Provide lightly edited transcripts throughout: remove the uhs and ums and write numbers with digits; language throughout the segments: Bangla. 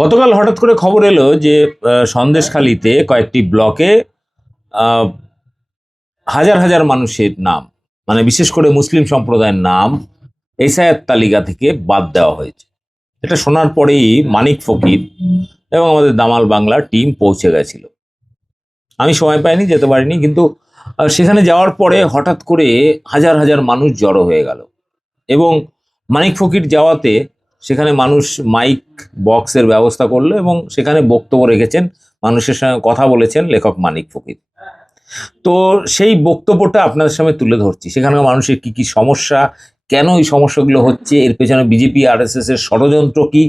গতকাল হঠাৎ করে খবর এলো যে সন্দেশখালীতে কয়েকটি ব্লকে আহ, হাজার হাজার মানুষের নাম, মানে বিশেষ করে মুসলিম সম্প্রদায়ের নাম এসআইআর তালিকা থেকে বাদ দেওয়া হয়েছে। এটা শোনার পরেই মানিক ফকির এবং আমাদের দামাল বাংলার টিম পৌঁছে গেছিল। আমি সময় পাইনি, যেতে পারিনি, কিন্তু সেখানে যাওয়ার পরে হঠাৎ করে হাজার হাজার মানুষ জড়ো হয়ে গেল এবং মানিক ফকির যাওয়াতে সেখানে মানুষ মাইক বক্সের ব্যবস্থা করলো এবং সেখানে বক্তব্য রেখেছেন, মানুষের সঙ্গে কথা বলেছেন লেখক মানিক ফকির। তো সেই বক্তব্যটা আপনাদের সামনে তুলে ধরছি। সেখানে মানুষের কি কি সমস্যা, কেন এই সমস্যাগুলো হচ্ছে, এর পেছনে বিজেপি আরএসএস এর ষড়যন্ত্র কি,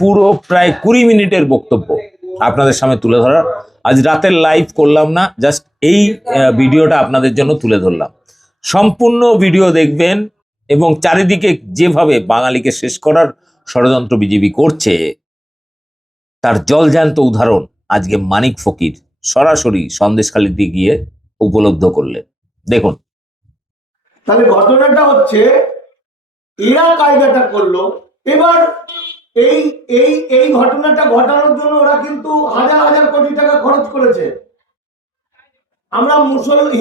পুরো প্রায় 20 মিনিটের বক্তব্য আপনাদের সামনে তুলে ধরার আজ রাতের লাইভ করলাম না, জাস্ট এই ভিডিওটা আপনাদের জন্য তুলে ধরলাম। সম্পূর্ণ ভিডিও দেখবেন এবং চারিদিকে যেভাবে বাঙালিকে শেষ করার ষড়যন্ত্র বিজেপি করছে তার জলজ্যান্ত উদাহরণ আজকে মানিক ফকির সরাসরি সন্দেশখালীতে গিয়ে উপলব্ধ করলেন। দেখুন। তাহলে ঘটনাটা হচ্ছে এরা কায়দাটা করলো। এবার এই এই এই ঘটনাটা ঘটানোর জন্য ওরা কিন্তু হাজার হাজার কোটি টাকা খরচ করেছে। আমরা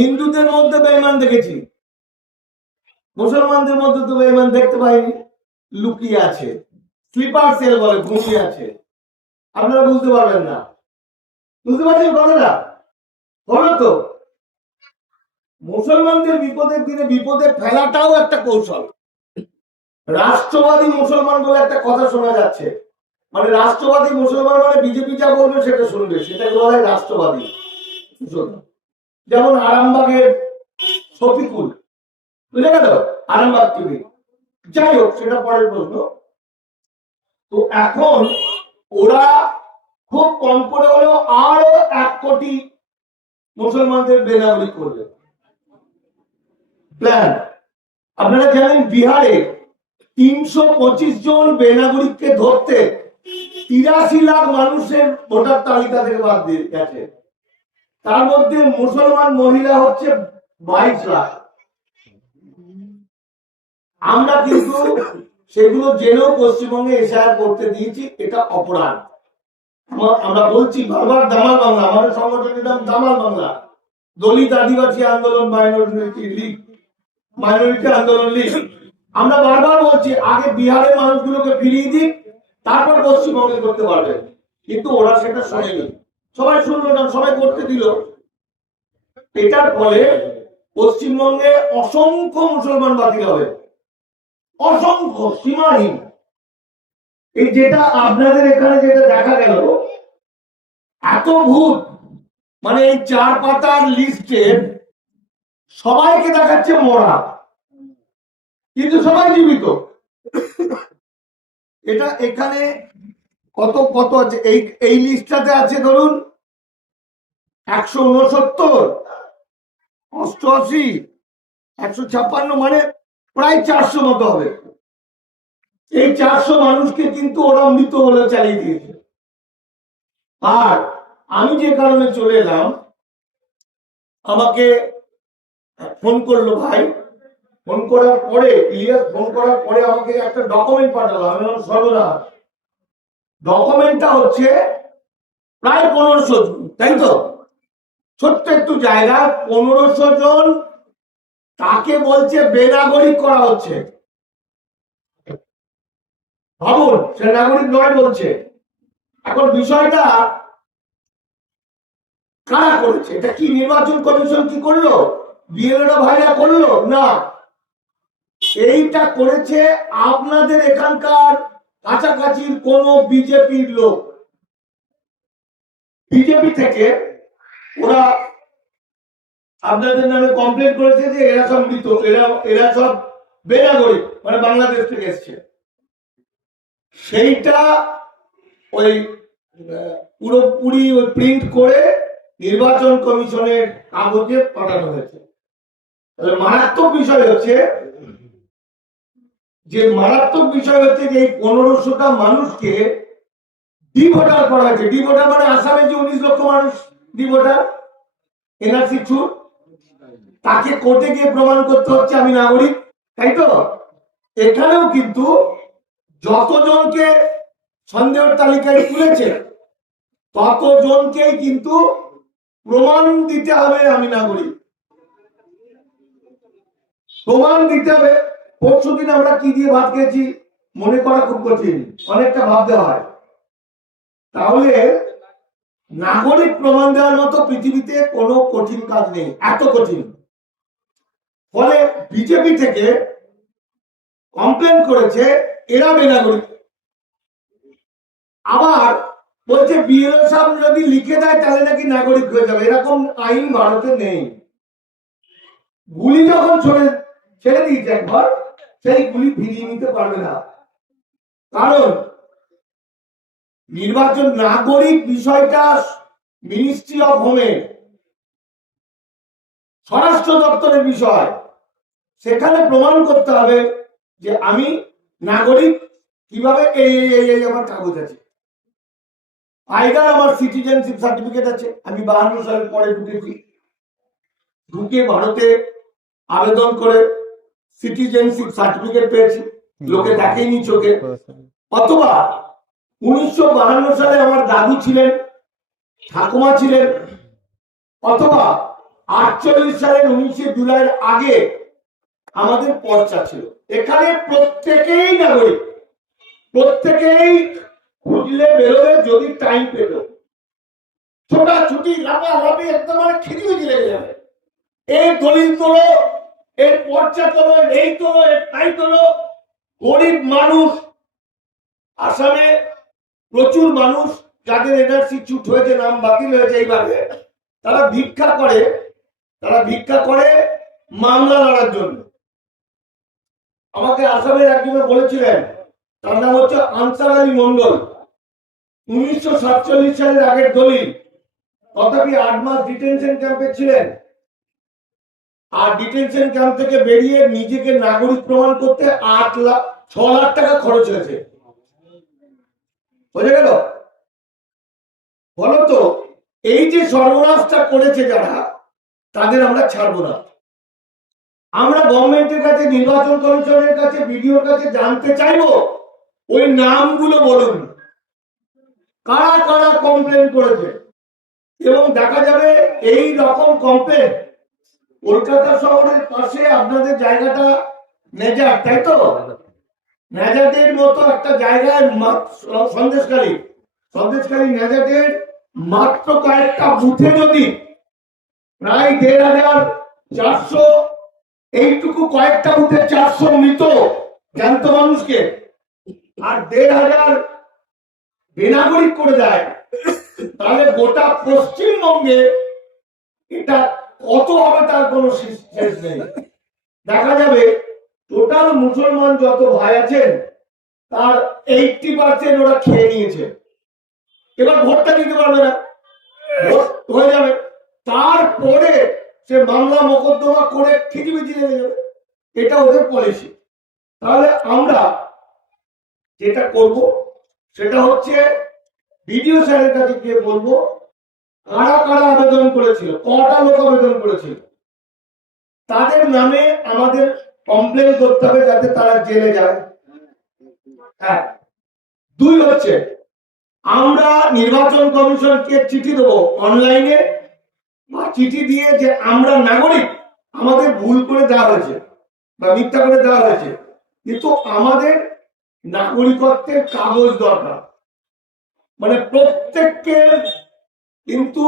হিন্দুদের মধ্যে বেঈমান দেখেছি, মুসলমানদের মধ্যে তো বেঈমান দেখতে পাইনি, লুকিয়ে আছে, স্লিপার সেল বলে, ঘুমিয়ে আছে। আপনারা বুঝতে পারবেন না, বুঝতে পারছেন কথাটা? বলো তো, মুসলমানদের বিপদের দিনে বিপদে ফেলাটাও একটা কৌশল। রাষ্ট্রবাদী মুসলমান বলে একটা কথা শোনা যাচ্ছে, মানে রাষ্ট্রবাদী মুসলমান মানে বিজেপি যা বলবে সেটা শুনবে, সেটাকে বলা হয় রাষ্ট্রবাদী মুসলমান। যেমন আরামবাগের শফিকুল, বুঝে গেল, আরামবাগ টিভি। যাই হোক, সেটা পরের প্রশ্ন। তো এখন ওরা খুব কম করে হলেও আরো 1 কোটি মুসলমানদের বেনাগরিক করবে প্ল্যান। আপনারা জানেন বিহারে 325 জন বেনাগরিককে ধরতে 83 লাখ মানুষের ভোটার তালিকা থেকে বাদ দিয়ে গেছে। তার মধ্যে মুসলমান মহিলা হচ্ছে 22 লাখ। আমরা কিন্তু সেগুলো জেনেও পশ্চিমবঙ্গে এসআইআর করতে দিয়েছি, এটা অপরাধ। আমরা বলছি বারবার, দামাল বাংলা, আমাদের সংগঠনের নাম দামাল বাংলা, দলিত আদিবাসী আন্দোলন মাইনরিটি লীগ, মাইনরিটি আন্দোলন লীগ। আমরা বারবার বলছি আগে বিহারের মানুষগুলোকে ফিরিয়ে দিক, তারপর পশ্চিমবঙ্গে করতে পারবে। কিন্তু ওরা সেটা শোনেনি, সবাই শুনলো না, সবাই করতে দিল। এটার ফলে পশ্চিমবঙ্গে অসংখ্য মুসলমান বাতিল হবে, অসংখ্য, সীমাহীন। এই যেটা আপনাদের এখানে যেটা দেখা গেল, এত ভূত, মানে এই 4 পাতার লিস্টের সবাইকে দেখাচ্ছে মরা, কিন্তু সবাই জীবিত। এটা এখানে কত কত আছে, এই লিস্টটাতে আছে ধরুন 169, 88, 156, মানে প্রায় 400 মতো হবে। এই 400 মানুষকে কিন্তু ওরা মৃত বলে চালিয়ে দিয়েছে। আর আমি যে কারণে চলে এলাম, আমাকে ফোন করলো ভাই, ফোন করার পরে, ইলিয়াস ফোন করার পরে আমাকে একটা ডকুমেন্ট পাঠালো। আমি বললাম সর্বনাশ, ডকুমেন্টটা হচ্ছে প্রায় 1500 জন, তাই তো? ছোট্ট একটু জায়গা, 1500 জন, তাকে বলছে বেনাগরিক করা হচ্ছে। ভাবুন, সে নাগরিক নয় বলছে। এখন বিষয়টা কারা করেছে? এটা কি নির্বাচন কমিশন কি করলো, বিএলও ভাইরা করলো? না, এইটা করেছে আপনাদের এখানকার কাছাকাছির কোন বিজেপির লোক। বিজেপি থেকে ওরা আপনাদের নামে কমপ্লেন করেছে যে এরা সব মৃত, এরা সব বেনাগরিক, মানে বাংলাদেশ থেকে এসছে। সেইটা ওই পুরোপুরি ওই প্রিন্ট করে নির্বাচন কমিশনের কাগজে পাঠানো হয়েছে। মারাত্মক বিষয় হচ্ছে যে এই 1500টা মানুষকে ডিভোটার করা হয়েছে। ডিভোটার মানে আসামে যে 19 লক্ষ মানুষ ডিভোটার, এনআরসি ছুট, তাকে কোর্টে গিয়ে প্রমাণ করতে হচ্ছে আমি নাগরিক, তাই তো? এখানেও কিন্তু যতজনকে সন্দেহের তালিকায় তুলেছে ততজনকেই কিন্তু প্রমাণ দিতে হবে আমি নাগরিক, প্রমাণ দিতে হবে। পরশুদিন আমরা কি দিয়ে ভাত খেয়েছি মনে করা খুব কঠিন, অনেকটা ভাবতে হয়। তাহলে নাগরিক প্রমাণ দেওয়ার মতো পৃথিবীতে কোনো কঠিন কাজ নেই, এত কঠিন। ফলে বিজেপি থেকে কমপ্লেন করেছে এরা বেনাগরিক, আবার বলছে বিএলও সাহেব যদি লিখে দেয় তাহলে নাকি নাগরিক হয়ে যাবে। এরকম আইন ভারতে নেই। গুলি যখন ছেড়ে দিয়েছে একবার, সেই গুলি ফিরিয়ে নিতে পারবে না। কারণ নির্বাচন নাগরিক বিষয়টা মিনিস্ট্রি অফ হোমের, স্বরাষ্ট্র দপ্তরের বিষয়। সেখানে প্রমাণ করতে হবে যে আমি নাগরিক, কিভাবে এই আমার কাগজ আছে, আইদার আমার সিটিজেনশিপ সার্টিফিকেট আছে, আমি 52 সালের পরে ঢুকে ভারতে আবেদন করে সিটিজেনশিপ সার্টিফিকেট পেয়েছি, লোকে দেখেনি চোখে। অথবা 1952 সালে আমার দাদু ছিলেন, ঠাকুমা ছিলেন, অথবা 48 সালের 19 জুলাইয়ের আগে আমাদের পর্চা ছিল। এখানে প্রত্যেকেই নাগরিক, প্রত্যেকেই খুঁজলে বেরোলে যদি টাইম পেল, ছোটাছুটি লাফালাফি একদম খিচুড়ি লেগে যাবে। এই দলিল তোলো, এর পর্চা তোলো, এই তোলো, এর টাই তোলো। গরিব মানুষ, আসামে প্রচুর মানুষ যাদের এনআরসি চুট হয়েছে, নাম বাতিল হয়েছে, এইভাবে তারা ভিক্ষা করে মামলা লড়ার জন্য। আমাকে আসামের একজনে বলেছিলেন, তার নাম হচ্ছে আনসার আলী মন্ডল, 1947 সালের আগের দলিল, তথাপি 8 মাস ডিটেনশন ক্যাম্পে ছিলেন। আর ডিটেনশন ক্যাম্প থেকে বেরিয়ে নিজেকে নাগরিক প্রমাণ করতে 6 লাখ টাকা খরচ হয়েছে। বোঝা গেল? বলো তো, এই যে সর্বনাশটা করেছে যারা, তাদের আমরা ছাড়বো না। আমরা গভর্নমেন্টের কাছে, নির্বাচন কমিশনের কাছে, বিডিওর কাছে জানতে চাইবো ওই নামগুলো বলুন, কারা কারা কমপ্লেন করেছে। এবং দেখা যাবে এই রকম কমপ্লেন কলকাতা শহরের পাশে আপনাদের জায়গাটা নেজার, তাই তো? নেজারের মতো একটা জায়গায় সন্দেশখালী নেজারের মাত্র কয়েকটা বুথে যদি প্রায় ১,৫৪০০, এইটুকু কয়েকটা বুথে 400 মৃত জ্যান্ত মানুষকে আর ১,৫০০ বেনাগরিক করে দেয়, তাহলে গোটা পশ্চিমবঙ্গে এটা কত হবে তার কোনো শেষ নেই। দেখা যাবে টোটাল মুসলমান যত ভাই আছেন তার 80% ওরা খেয়ে নিয়েছে। এবার ভোটটা দিতে পারবে না, ভোট হয়ে যাবে, তারপরে সে মামলা মোকদ্দমা করে খিচিবিচি লেগে যাবে। এটা ওদের পলিসি। তাহলে আমরা যেটা করব সেটা হচ্ছে বিডিও স্যারের কাছে গিয়ে বলবো কারা কারা আবেদন করেছিল, কটা লোক আবেদন করেছিল, তাদের নামে আমাদের কমপ্লেন করতে হবে যাতে তারা জেলে যায়। হ্যাঁ, 2 হচ্ছে আমরা নির্বাচন কমিশনকে চিঠি দেবো অনলাইনে, বা চিঠি দিয়ে যে আমরা নাগরিক, আমাদের ভুল করে দেওয়া হয়েছে বা মিথ্যা করে দেওয়া হয়েছে, কিন্তু আমাদের নাগরিকত্বের কাগজ দরকার। মানে প্রত্যেককে কিন্তু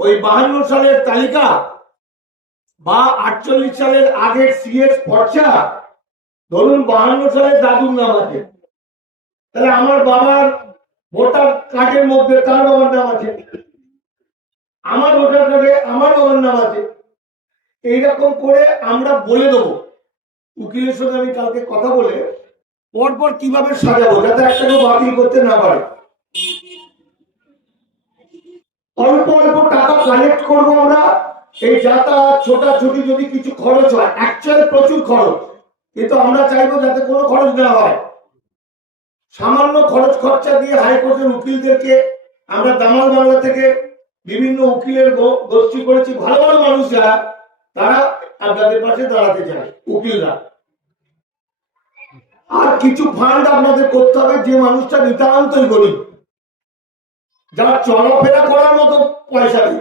ওই 52 সালের তালিকা বা 48 সালের আগের সিএস পর্চা, ধরুন 52 সালের দাদুর নাম আছে, তাহলে আমার বাবার ভোটার কার্ডের মধ্যে তার বাবার নাম আছে, আমার ভোটার কার্ডে আমার বাবার নাম আছে। এইরকম করে আমরা বলে দেবো। উকিলের সঙ্গে আমি কালকে কথা বলে পরপর কিভাবে সাজাবো যাতে একটাকে বাতিল করতে না পারে। অল্প অল্প টাকা কালেক্ট করবো আমরা। এই যাতায়াত ছোটাছুটি যদি কিছু খরচ হয়, অ্যাকচুয়ালি প্রচুর খরচ, কিন্তু আমরা চাইবো যাতে কোনো খরচ না হয়। সামান্য খরচ খরচা দিয়ে হাইকোর্টের উকিলদেরকে আমরা দামাল বাংলা থেকে বিভিন্ন উকিলের গোষ্ঠী করেছি, ভালো ভালো মানুষ যারা, তারা আপনাদের পাশে দাঁড়াতে চায়, উকিলরা। আর কিছু ফান্ড আপনাদের করতে হবে, যে মানুষটা নিতান্তই গরিব, যারা চলাফেরা করার মতো পয়সা নেই,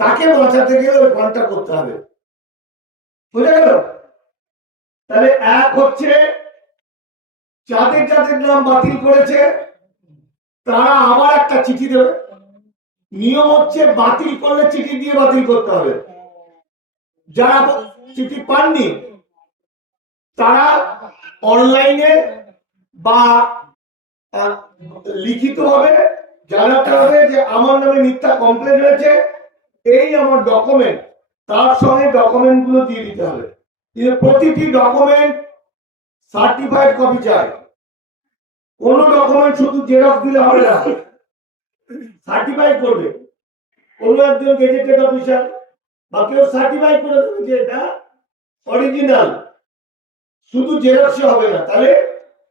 তাকে বাঁচাতে গেলে ওই ফান্ডটা করতে হবে। বুঝে গেল? তাহলে এক হচ্ছে যাদের যাদের নাম বাতিল করেছে তারা আবার একটা চিঠি দেবে। নিয়ম হচ্ছে বাতিল করলে চিঠি দিয়ে বাতিল করতে হবে। যারা চিঠি পাননি তারা অনলাইনে বা লিখিত ভাবে জানাতে হবে যে আমার নামে মিথ্যা কমপ্লেন হয়েছে, এই আমার ডকুমেন্ট, তার সঙ্গে ডকুমেন্ট গুলো দিয়ে দিতে হবে। প্রতিটি ডকুমেন্ট সার্টিফাইড কপি চাই। কোন ডকুমেন্ট শুধু জেরক্স দিলে হবে না, সার্টিফাই করবে কোন একজন গেজেটেড অফিসার বা কেউ সার্টিফাই করে দেবে যে এটা অরিজিনাল, শুধু জেরক্সে হবে না, তাহলে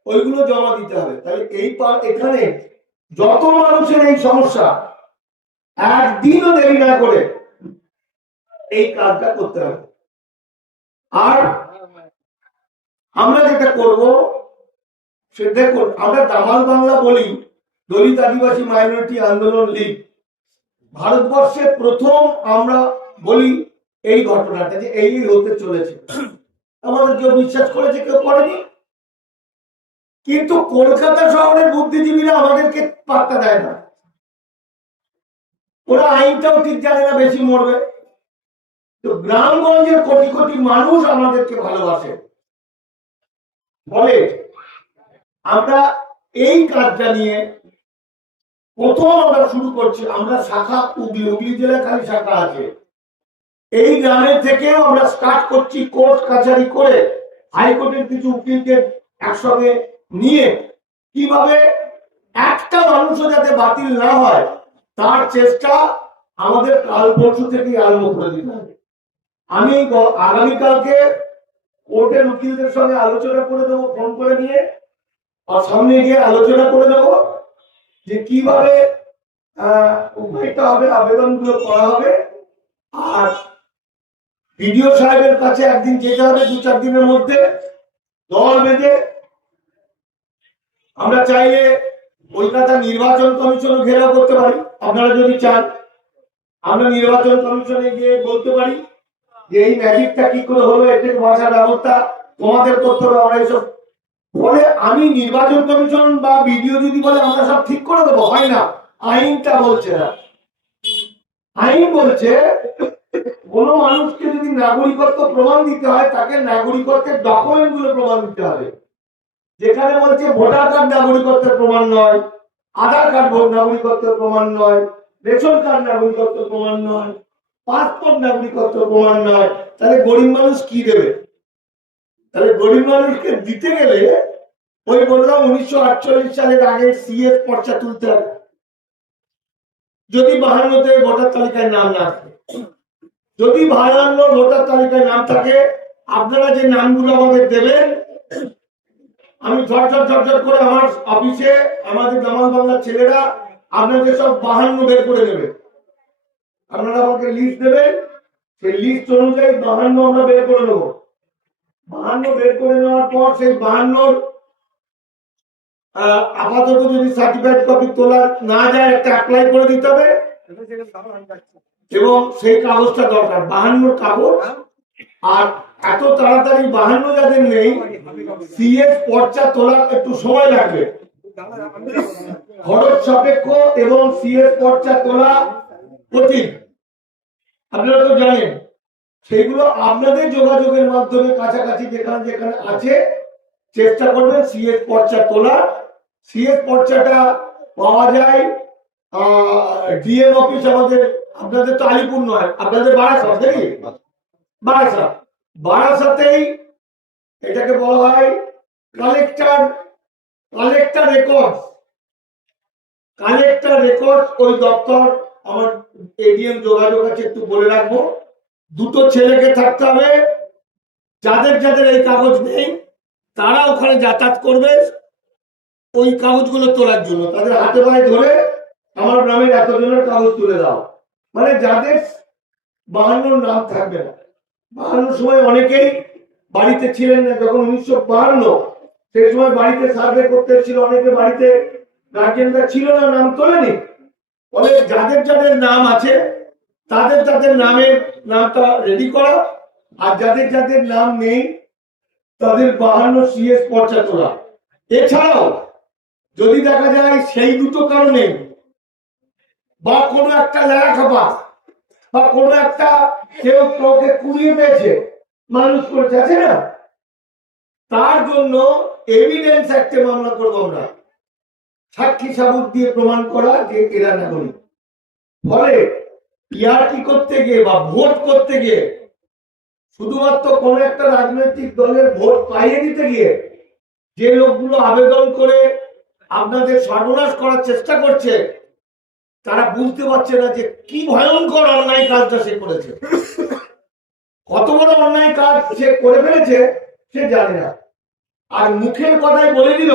ওইগুলো জমা দিতে হবে। তাহলে এখানে যত মানুষের এই সমস্যা, একদিনও দেরি না করে এই কাজটা করতে হবে। আর আমরা যেটা করব সে দেখুন, আমরা দামাল বাংলা বলি, দলিত আদিবাসী মাইনরিটি আন্দোলন লীগ, ভারতবর্ষে প্রথম আমরা বলি এই ঘটনাটা যে এই হতে চলেছে। আমাদের কেউ বিশ্বাস করেছে, কেউ করেনি। কিন্তু কলকাতা শহরের বুদ্ধিজীবীরা আমাদেরকে পাত্তা দেয় না। ওরা আইনটাও ঠিক জানে না, বেশি মরবে। তো গ্রামগঞ্জের কোটি কোটি মানুষ আমাদেরকে ভালোবাসে বলে আমরা এই কাজটা নিয়ে প্রথম আমরা শুরু করছি। আমরা শাখা হুগলি জেলায় খালি শাখা আছে, এই গ্রামের থেকেও আমরা স্টার্ট করছি। কোর্ট কাছারি করে হাইকোর্টের কিছু উকিলকে একসঙ্গে নিয়ে কিভাবে একটা মানুষও যাতে বাতিল না হয় তার চেষ্টা আমাদের কাল পরশু থেকেই আরম্ভ করে দিতে হবে। আমি আগামীকালকে কোর্টের উকিলদের সঙ্গে আলোচনা করে দেবো, ফোন করে নিয়ে আর সামনে গিয়ে আলোচনা করে দেবো যে কিভাবে উপায়টা হবে, আবেদনগুলো করা হবে। আর বিডিও সাহেবের কাছে একদিন যেতে হবে, 2-4 দিনের মধ্যে দল বেঁধে। আমরা চাইলে কলকাতা নির্বাচন কমিশনও ঘেরাও করতে পারি। আপনারা যদি চান আমরা নির্বাচন কমিশনে গিয়ে বলতে পারি যে এই ম্যাজিকটা কি করে হলো, এতে বাঁচার ব্যবস্থা তোমাদের করতে হবে। আমরা এইসব বলে আমি নির্বাচন কমিশন বা বিডিও যদি বলে আমরা সব ঠিক করে দেবো, হয় না। আইনটা বলছে না। আইন বলছে কোন মানুষকে যদি নাগরিকত্ব প্রমাণ দিতে হয় তাকে নাগরিকত্বের ডকুমেন্ট গুলো প্রমাণ দিতে হবে। যেখানে বলছে ভোটার কার্ড নাগরিকত্বের প্রমাণ নয়, আধার কার্ড নাগরিকত্বের প্রমাণ নয়, রেশন কার্ড নাগরিকত্বের প্রমাণ নয়, পাসপোর্ট নাগরিকত্বের প্রমাণ নয়, তাহলে গরিব মানুষ কি দেবে? তাহলে গরিব মানুষকে দিতে গেলে ওই বললাম 1948 সালের আগে সিএস পর্চা তুলতে হবে। যদি 52-তে ভোটার তালিকায় নাম না থাকে, যদি 52 ভোটার তালিকায় নাম থাকে, আপনারা যে নামগুলো আমাদের দেবেন, আমি ঝটঝট করে আমার অফিসে আমাদের দামাল বাংলার ছেলেরা আপনাদের সব 52 বের করে দেবে। আপনারা আমাকে লিস্ট দেবেন, সেই লিস্ট অনুযায়ী 52 আমরা বের করে নেবো। 52 বের করে নেওয়ার পর সেই 52 আপাতত যদি সার্টিফাইড কপি তোলা না যায় একটা অ্যাপ্লাই করে দিতে হবে, এবং সেই কাগজটা দরকার 52 কাগজ। আর এত তাড়াতাড়ি 52 যাদের নেই, সিএস পর্চা তোলা একটু সময় লাগবে, খরচ সাপেক্ষ এবং সিএস পর্চা তোলা কঠিন, আপনারা তো জানেন। সেগুলো আপনাদের যোগাযোগের মাধ্যমে কাছাকাছি যেখানে যেখানে আছে চেষ্টা করবেন সিএস পর্চা তোলা। সিএস পর্চাটা পাওয়া যায় ডিএম অফিস আমাদের, আপনাদের তো আলিপুর নয়, আপনাদের বারাসাত, নাকি? বারাসাতেই এটাকে বলা হয় কালেক্টর রেকর্ড। ওই দপ্তর আমার এডিএম যোগাযোগ আছে, একটু বলে রাখবো। 2 ছেলেকে থাকতে হবে, যাদের যাদের এই কাগজ নেই তারা ওখানে যাতায়াত করবে ওই কাগজগুলো তোলার জন্য। তাদের হাতে পায়ে ধরে আমার গ্রামের এতজনের কাগজ তুলে দাও, মানে যাদের 52 নাম থাকবে না। 52 সময় অনেকেই বাড়িতে ছিলেন না, যখন 1952 সেই সময় বাড়িতে সার্ভে করতে ছিল, অনেকে বাড়িতে গার্জেনরা ছিল না, নাম তোলেনি। ফলে যাদের যাদের নাম আছে তাদের তাদের নামের নামটা রেডি করা, আর যাদের যাদের নাম নেই তাদের 52 CS পর্চা তোলা। এছাড়াও যদি দেখা যায় সেই দুটো কারণে বা কোনো একটা লেখাপা বা কোনো একটা কেউ কাউকে কুড়িয়ে পেয়েছে, মানুষ করেছে, আছে না, তার জন্য এভিডেন্স অ্যাক্টে মামলা করবো আমরা, সাক্ষী সাবুত দিয়ে প্রমাণ করা যে এরা নাগরিক। ফলে ইয়ার্কি করতে গিয়ে বা ভোট করতে গিয়ে শুধুমাত্র কোন একটা রাজনৈতিক দলের ভোট পাইয়ে দিতে গিয়ে যে লোকগুলো আবেদন করে আপনাদের সর্বনাশ করার চেষ্টা করছে, তারা বুঝতে পারছে না যে কি ভয়ঙ্কর অন্যায় কাজটা সে করেছে, কত বড় অন্যায় কাজ সে করে ফেলেছে সে জানে না। আর মুখের কথাই বলে দিল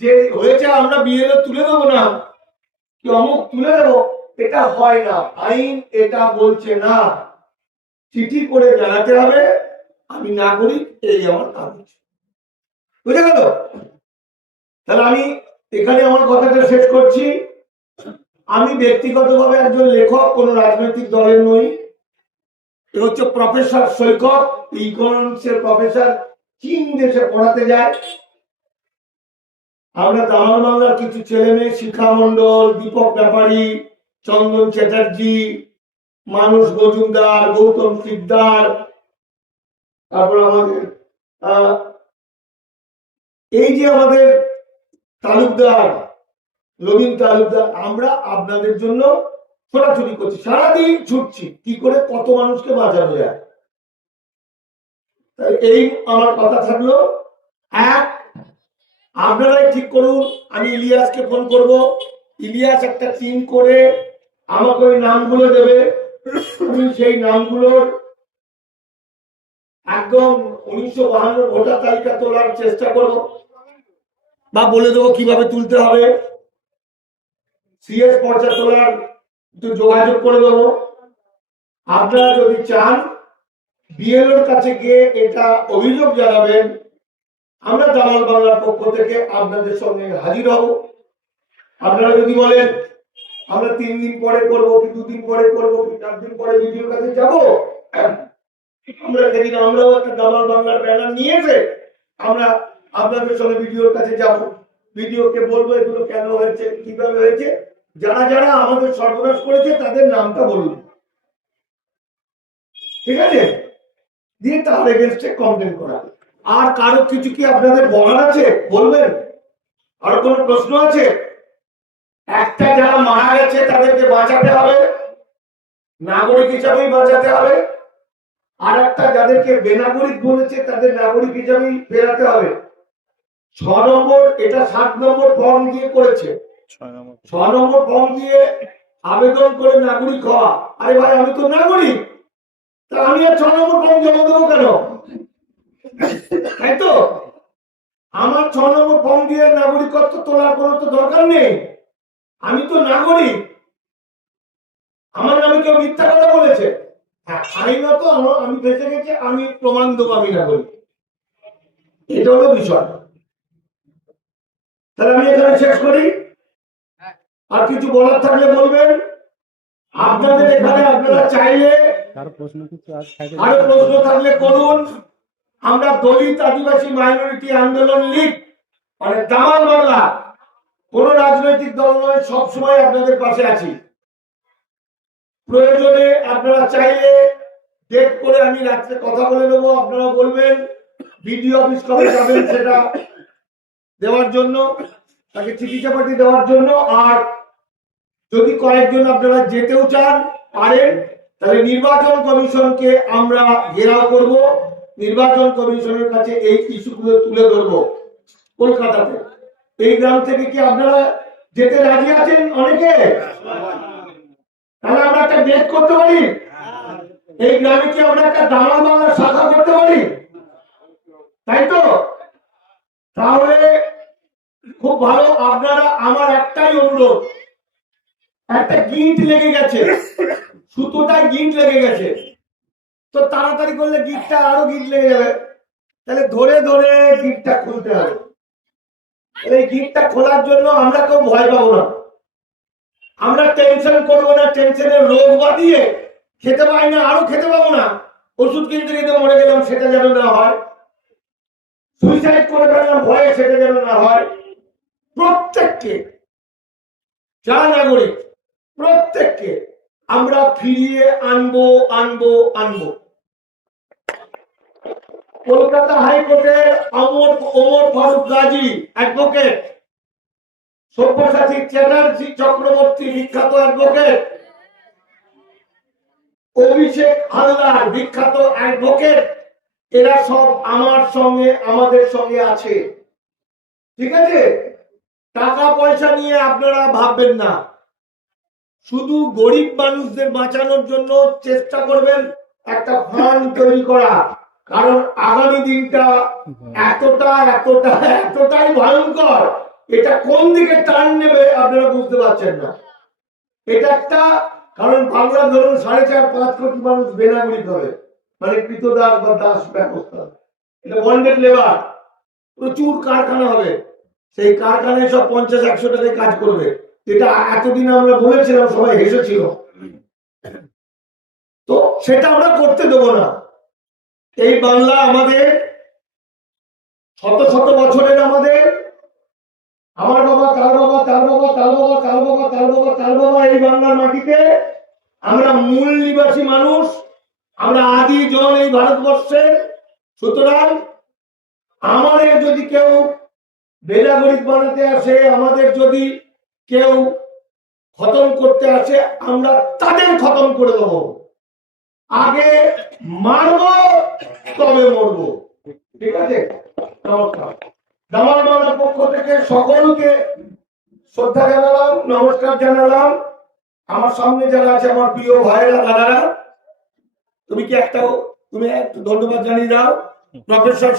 যে হয়েছে, আমরা বিএলও তুলে দেবো না, কি অমুক তুলে দেবো, এটা হয় না। আইন এটা বলছে না। চিঠি করে জানাতে হবে আমি নাগরিক, এই আমার কাগজ। বুঝে গেল? তাহলে আমি এখানে আমার কথাটা শেষ করছি। আমি ব্যক্তিগতভাবে একজন লেখক, কোন রাজনৈতিক দলের নই। এ হচ্ছে প্রফেসর সৈকত, ইকোনমিক্সের প্রফেসর, চীন দেশে পড়াতে যায়। আমরা দামাল বাংলার কিছু ছেলে মেয়ে, শিখা মন্ডল, দীপক ব্যাপারী, চন্দন চ্যাটার্জি, মানুষ মজুমদার, গৌতম সিকদার, তারপর আমাদের এই যে আমাদের তালুকদার, রবীন তালুকদার, আমরা আপনাদের জন্য ছোটাছুটি করছি, সারাদিন ছুটছি কি করে কত মানুষকে বাঁচানো যায়। এই আমার কথা থাকলো। এক, আপনারাই ঠিক করুন। আমি ইলিয়াসকে ফোন করব, ইলিয়াস একটা টিম করে আমাকে ওই নামগুলো দেবে, আমি সেই নামগুলোর একদম 1952 ভোটার তালিকা তোলার চেষ্টা করব, বা বলে দেবো কিভাবে তুলতে হবে। সিএস পর্চা তোলার একটু যোগাযোগ করে দেবো। আপনারা যদি চান বিএলওর কাছে গিয়ে এটা অভিযোগ জানাবেন, আমরা দামাল বাংলার পক্ষ থেকে আপনাদের সঙ্গে হাজির হব। আপনারা যদি বলেন আমরা 3 দিন পরে করবো, কি 2 দিন পরে করবো, কি 4 দিন পরে ভিডিওর কাছে যাবো, আমরা সেদিন আমরাও একটা দামাল বাংলার ব্যানার নিয়েছে, আমরা আপনাদের সঙ্গে ভিডিওর কাছে যাব, ভিডিওকে বলবো এগুলো কেন হয়েছে, কিভাবে হয়েছে, যারা যারা আমাদের সর্বনাশ করেছে তাদের নামটা বলুন, ঠিক আছে? দিয়ে তার এগেনস্টে কমপ্লেন করা। আর কারো কিছু কি আপনাদের বলার আছে বলবেন? আর কোন প্রশ্ন আছে? একটা যারা মারা গেছে তাদেরকে বাঁচাতে হবে, নাগরিক হিসাবেই বাঁচাতে হবে। আর একটা যাদেরকে বেনাগরিক বলেছে তাদের নাগরিক হিসাবেই ফেরাতে হবে। 6 নম্বর, এটা 7 নম্বর ফর্ম দিয়ে করেছে, 6 নম্বর ফর্ম দিয়ে আবেদন করে নাগরিক হওয়া। আরে ভাই, আমি তো নাগরিক, তা আমি আর 6 নম্বর ফর্ম জমা দেবো কেন? তাই তো, আমার 6 নম্বর ফর্ম দিয়ে নাগরিকত্ব তোলার কোনো তো দরকার নেই। আমি তো নাগরিক, আমার নামে কেউ মিথ্যা কথা বলেছে, হ্যাঁ আইনত আমি বেঁচে গেছে, আমি প্রমাণ দেবো আমি নাগরিক। এটা হলো বিষয়। তাহলে আমি এখানে শেষ করি। আর কিছু বলার থাকলে বলবেন। আপনাদের এখানে আপনারা চাইলে আরো প্রশ্ন থাকলে করুন। আমরা দলিত আদিবাসী মাইনরিটি আন্দোলন লীগ, মানে দামাল বাংলা, কোন রাজনৈতিক দল নয়, সবসময় আপনাদের পাশে আছি। প্রয়োজনে আপনারা চাইলে ডেট করে আমি রাত্রে কথা বলে নেবো, আপনারা বলবেন বিডিও অফিস কবে যাবেন সেটা দেওয়ার জন্য, তাকে চিঠি চাপাটি দেওয়ার জন্য। আর যদি কয়েকজন আপনারা যেতেও চান পারেন, তাহলে নির্বাচন কমিশনকে আমরা ঘেরাও করব, নির্বাচন কমিশনের কাছে এই ইস্যুগুলো তুলে ধরবো কলকাতাতে। এই গ্রাম থেকে কি আপনারা যেতে রাজি আছেন? অনেকে, তাহলে আমরা একটা ডেট করতে পারি, এই গ্রামে কি আমরা একটা দামাল বাংলা শাখা করতে পারি, তাই তো? তাহলে খুব ভালো। আপনারা, আমার একটাই অনুরোধ, একটা গিঁট লেগে গেছে, সুতোটায় গিঁট লেগে গেছে, তো তাড়াতাড়ি করলে গিঁটটা আরো গিঁট লেগে যাবে, তাহলে ধরে ধরে গিটটা খুলতে হবে। এই গিটটা খোলার জন্য আমরা কেউ ভয় পাবো না, আমরা টেনশন করবো না, টেনশনের রোগ বাঁধিয়ে খেতে পাই না, আরো খেতে পাবো না, ওষুধ কিনতে কিনতে মরে গেলাম, সেটা যেন না হয়, সুইসাইড করে ফেললাম ভয়ে, সেটা যেন না হয়। প্রত্যেককে, যা নাগরিক, প্রত্যেককে আমরা ফিরিয়ে আনবো আনবো আনবো। কলকাতা হাইকোর্টের ওমর ফারুক গাজী অ্যাডভোকেট, সব্যসাচী চ্যাটার্জি চক্রবর্তী বিখ্যাত অ্যাডভোকেট, অভিষেক হালদার বিখ্যাত অ্যাডভোকেট, এরা সব আমার সঙ্গে, আমাদের সঙ্গে আছে। ঠিক আছে, টাকা পয়সা নিয়ে আপনারা ভাববেন না, শুধু গরিব মানুষদের বাঁচানোর জন্য চেষ্টা করবেন একটা ফান্ড তৈরি করা, কারণ আগামী দিনটা এতটাই ভয়ঙ্কর, এটা কোন দিকে টার্ন নেবে আপনারা বুঝতে পারছেন না। এটা একটা, কারণ বাংলা ধরুন 4.5-5 কোটি মানুষ বেনাগরিক হবে, মানে কৃতদাস বা দাস ব্যবস্থা, এটা বন্ডেড লেবার, প্রচুর কারখানা হবে, সেই কারখানায় সব 50-100 টাকায় কাজ করবে, এটা এতদিন আমরা বলেছিলাম, সবাই হেসেছিল, তো সেটা আমরা করতে দেবো না। এই বাংলা আমাদের, শত শত বছরের আমাদের, আমার বাবা, তার বাবা, তার বাবা, তার বাবা, তার বাবা, তার বাবা, তার বাবা, এই বাংলার মাটিতে আমরা মূল নিবাসী মানুষ, আমরা আদি জন এই ভারতবর্ষের। সুতরাং আমাদের যদি কেউ বেনাগরিক বানাতে আসে, আমাদের যদি কেউ খতম করতে আসে, আমরা তাদের খতম করে দেবো, আগে মারবো তবে মরবো। ঠিক আছে, নমস্কার। দামাল বাংলার পক্ষ থেকে সকলকে শ্রদ্ধা জানালাম, নমস্কার জানালাম। আমার সামনে যারা আছে আমার প্রিয় ভাইয়েরা, দাদারা, তুমি একটু ধন্যবাদ জানিয়ে দাও প্রফেসর।